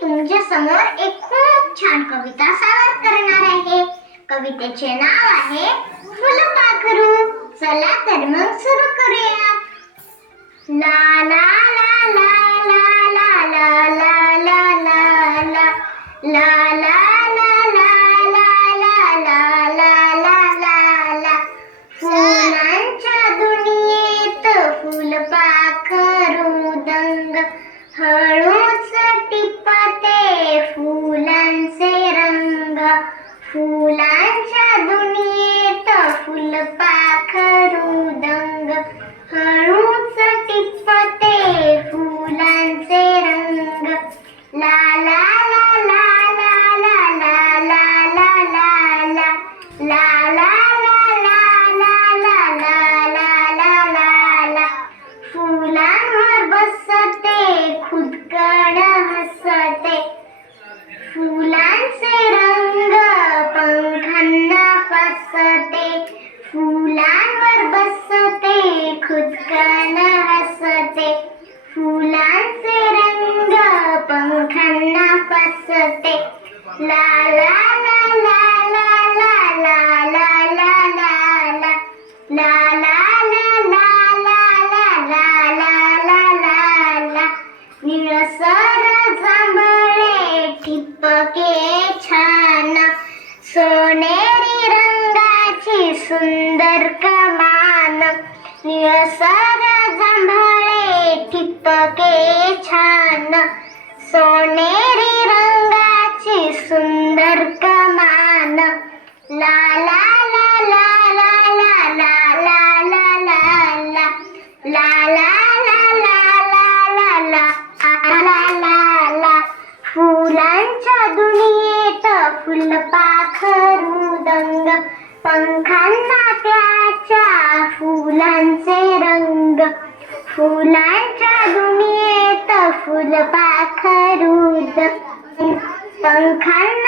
तुमच्या समोर एक खूप छान कविता सादर करणार आहे. कवितेचे नाव आहे फुलपाखरू. चला तर मग सुरू करूया. ला ला ला ला ला ला ला ला ला ला ला ला ला फुलांच्या दुनियेत फुलपाखरू दंग हळूच टिपते फुलांचे रंग. फुलांच्या दुनियेत फुलपाखरू दंग हळूच टिपते फुलांचे रंग. ला ला ला ला ला ला ला ला ला ला ला ला फुलांवर बसते खुदकड हसते. फुलांचे रंग पंखांना फसते. फुलांवर बसते खुदकड हसते. फुलांचे रंग पंखांना फसते. ला ला ला ला ला ला ला ला ला ला ला ला निळसर जांभळे ठिपके छान सोनेरी रंगाची सुंदर कमान. निळसर जांभळे ठिपके छान सोनेरी रंगाची सुंदर कमान. ला ला ला ला ला ला ला ला ला ला ला ला फुलांच्या दुनियेत फुलपाखरू दंग पंखांना त्याच्या फुलांचे रंग. फुलांच्या दुनियेत फुलपाखरू दंग पंखांना